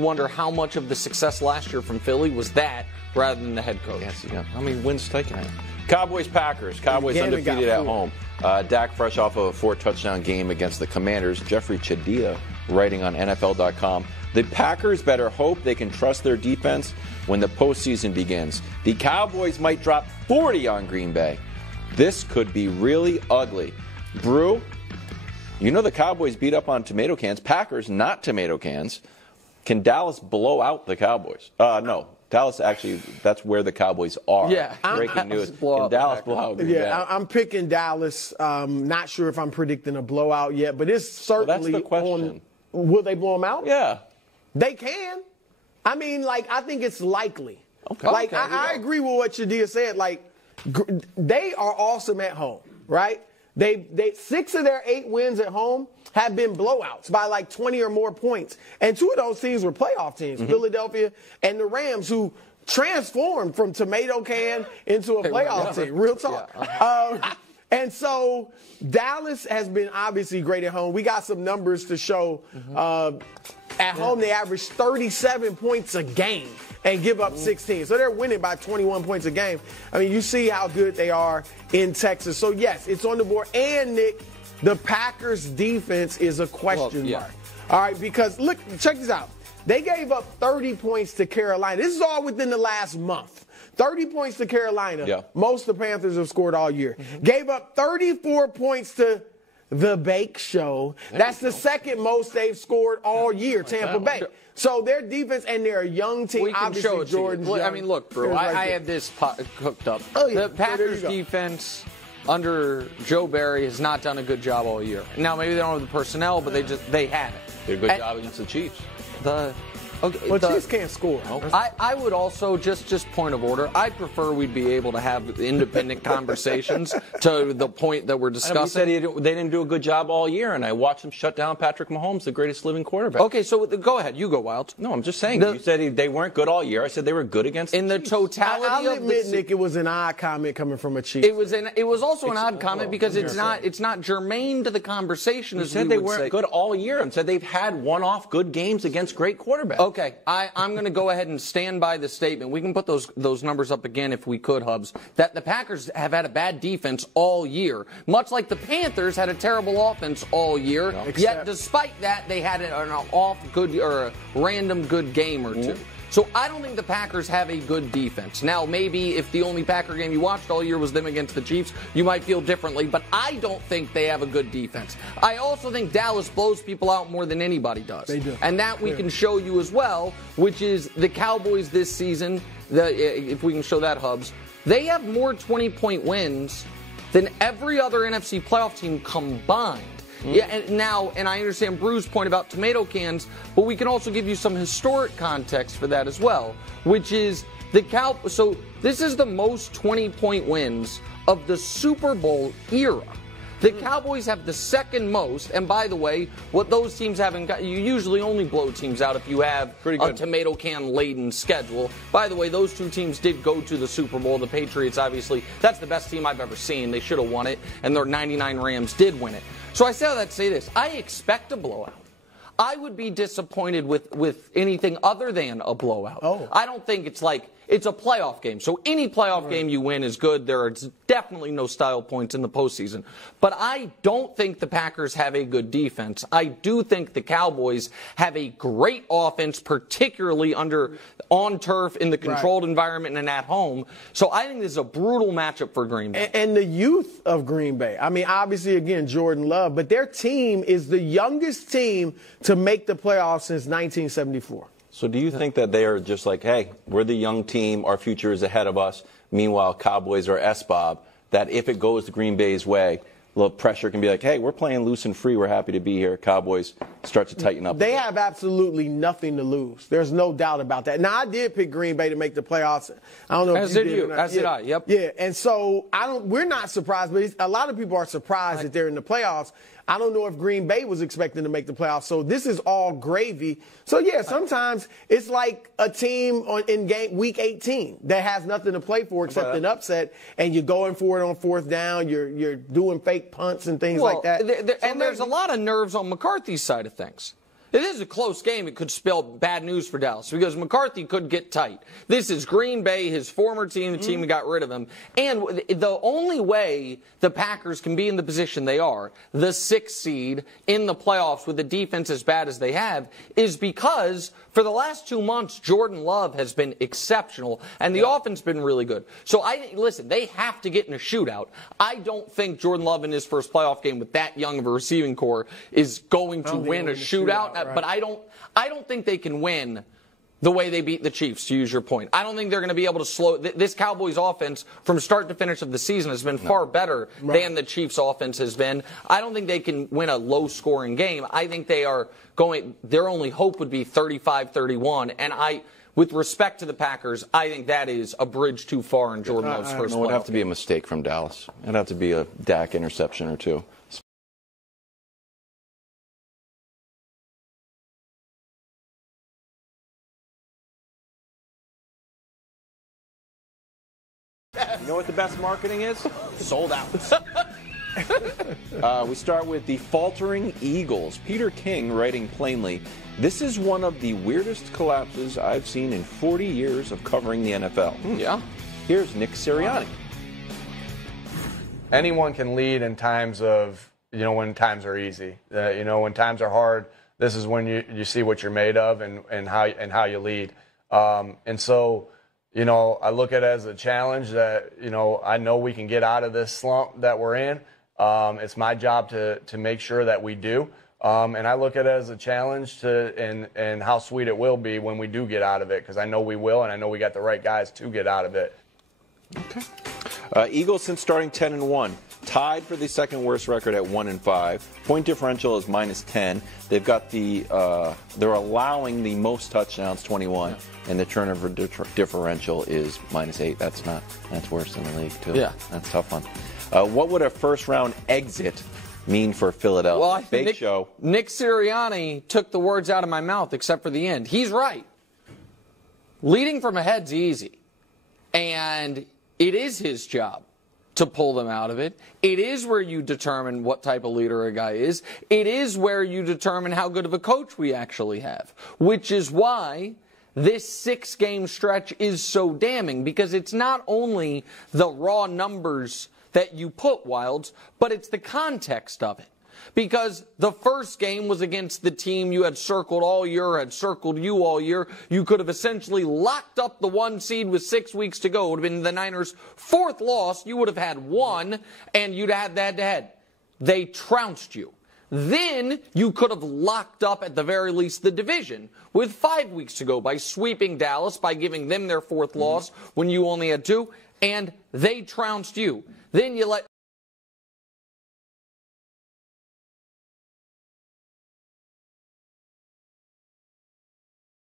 wonder how much of the success last year from Philly was that rather than the head coach. Yes, yeah. How many wins taken? Cowboys-Packers. Cowboys undefeated at home. Dak fresh off of a 4-touchdown game against the Commanders. Jeffrey Chadia writing on NFL.com. The Packers better hope they can trust their defense when the postseason begins. The Cowboys might drop 40 on Green Bay. This could be really ugly. Brew, you know the Cowboys beat up on tomato cans. Packers, not tomato cans. Can Dallas blow out the Cowboys? No. Dallas, actually, that's where the Cowboys are. Yeah. Breaking news. Can Dallas blow out Green Bay? Yeah, I'm picking Dallas. Not sure if I'm predicting a blowout yet, but it's certainly that's the question. Will they blow them out? Yeah. They can. I mean, I think it's likely. Okay. I agree with what Shadia said. They are awesome at home, right? They 6 of their 8 wins at home have been blowouts by 20 or more points. And 2 of those teams were playoff teams, Philadelphia and the Rams, who transformed from tomato can into a playoff team. Real talk. Yeah. And so Dallas has been obviously great at home. We got some numbers to show. At home, they average 37 points a game and give up 16. So they're winning by 21 points a game. I mean, you see how good they are in Texas. So, yes, it's on the board. And, Nick, the Packers' defense is a question mark. All right, because, look, check this out. They gave up 30 points to Carolina. This is all within the last month. 30 points to Carolina. Yeah. Most of the Panthers have scored all year. Gave up 34 points to the Bake Show. That's the second most they've scored all year, Tampa Bay. So their defense, and they're a young team. We can show it to you. I mean, look, bro, I have this hooked up. Oh, yeah. The Packers defense under Joe Barry has not done a good job all year. Now, maybe they don't have the personnel, but they had it. Did a good job against the Chiefs. Chiefs can't score. I would also, just point of order, I'd prefer we'd be able to have independent conversations to the point that we're discussing. They didn't do a good job all year, and I watched them shut down Patrick Mahomes, the greatest living quarterback. Okay, so go ahead. You go, Wild. No, I'm just saying. You said they weren't good all year. I said they were good against in the totality I'll of admit, Nick, it was an odd comment coming from a Chief. It was also an odd comment because it's not germane to the conversation. You said they weren't good all year and said they've had one-off good games against great quarterbacks. Okay, I'm going to go ahead and stand by the statement. We can put those numbers up again if we could, Hubs, that the Packers have had a bad defense all year, much like the Panthers had a terrible offense all year. Yet, despite that, they had an a random good game or two. So I don't think the Packers have a good defense. Now, maybe if the only Packer game you watched all year was them against the Chiefs, you might feel differently, but I don't think they have a good defense. I also think Dallas blows people out more than anybody does. They do. And that we can show you as well, which is the Cowboys this season, if we can show that, Hubs, they have more 20-point wins than every other NFC playoff team combined. Yeah, and I understand Brew's point about tomato cans, but we can also give you some historic context for that as well, which is so this is the most 20-point wins of the Super Bowl era. The Cowboys have the second most, and by the way, what those teams haven't got, you usually only blow teams out if you have a tomato can-laden schedule. By the way, those 2 teams did go to the Super Bowl. The Patriots, obviously, that's the best team I've ever seen. They should have won it, and their 99 Rams did win it. So I say all that to say this. I expect a blowout. I would be disappointed with anything other than a blowout. I don't think it's it's a playoff game. So any playoff game you win is good. There are definitely no style points in the postseason. But I don't think the Packers have a good defense. I do think the Cowboys have a great offense, particularly on turf in the controlled environment and at home. So I think this is a brutal matchup for Green Bay. And the youth of Green Bay. I mean, obviously, again, Jordan Love, but their team is the youngest team to make the playoffs since 1974. So do you think that they are just hey, we're the young team, our future is ahead of us, meanwhile Cowboys are SBOB, that if it goes the Green Bay's way, a little pressure can be hey, we're playing loose and free, we're happy to be here. Cowboys start to tighten up. They have absolutely nothing to lose. There's no doubt about that. Now, I did pick Green Bay to make the playoffs. I don't know if you did or not. As did I, yep. Yeah, and so we're not surprised, but a lot of people are surprised that they're in the playoffs. I don't know if Green Bay was expecting to make the playoffs. So this is all gravy. So, yeah, sometimes it's like a team in week 18 that has nothing to play for except an upset, and you're going for it on 4th down. You're doing fake punts and things like that. And there's a lot of nerves on McCarthy's side of things. If this is a close game, it could spell bad news for Dallas because McCarthy could get tight. This is Green Bay, his former team, the team that got rid of him. And the only way the Packers can be in the position they are, the 6th seed in the playoffs with a defense as bad as they have, is because for the last 2 months, Jordan Love has been exceptional, and the offense has been really good. So, listen, they have to get in a shootout. I don't think Jordan Love in his first playoff game with that young of a receiving core is going to win a shootout. Right. But I don't think they can win the way they beat the Chiefs, to use your point. I don't think they're going to be able to slow this Cowboys offense from start to finish of the season has been far better than the Chiefs offense has been. I don't think they can win a low-scoring game. I think their only hope would be 35-31, and with respect to the Packers, I think that is a bridge too far in Jordan Love's first playoff. It would have to be a mistake from Dallas. It would have to be a Dak interception or two. You know what the best marketing is? Sold out. We start with the faltering Eagles. Peter King writing plainly, this is one of the weirdest collapses I've seen in 40 years of covering the NFL. Yeah. Here's Nick Sirianni. Anyone can lead in times of, when times are easy. When times are hard, this is when you see what you're made of and how you lead. And so, I look at it as a challenge that, I know we can get out of this slump that we're in. It's my job to make sure that we do. And I look at it as a challenge and how sweet it will be when we do get out of it, because I know we will, and I know we got the right guys to get out of it. Okay. Eagles since starting 10-1. Tied for the second worst record at 1-5. Point differential is -10. They've got they're allowing the most touchdowns, 21, and the turnover differential is -8. That's worse than the league too. Yeah, that's a tough one. What would a first round exit mean for Philadelphia? Well, I think Nick Sirianni took the words out of my mouth, except for the end. He's right. Leading from ahead's easy, and it is his job to pull them out of it. It is where you determine what type of leader a guy is. It is where you determine how good of a coach we actually have, which is why this 6-game stretch is so damning, because it's not only the raw numbers that you put, Wilds, but it's the context of it. Because the first game was against the team you had circled all year, had circled you all year. You could have essentially locked up the 1 seed with 6 weeks to go. It would have been the Niners' 4th loss. You would have had 1, and you'd have had the head-to-head. They trounced you. Then you could have locked up, at the very least, the division with 5 weeks to go by sweeping Dallas, by giving them their 4th loss when you only had 2, and they trounced you. Then you let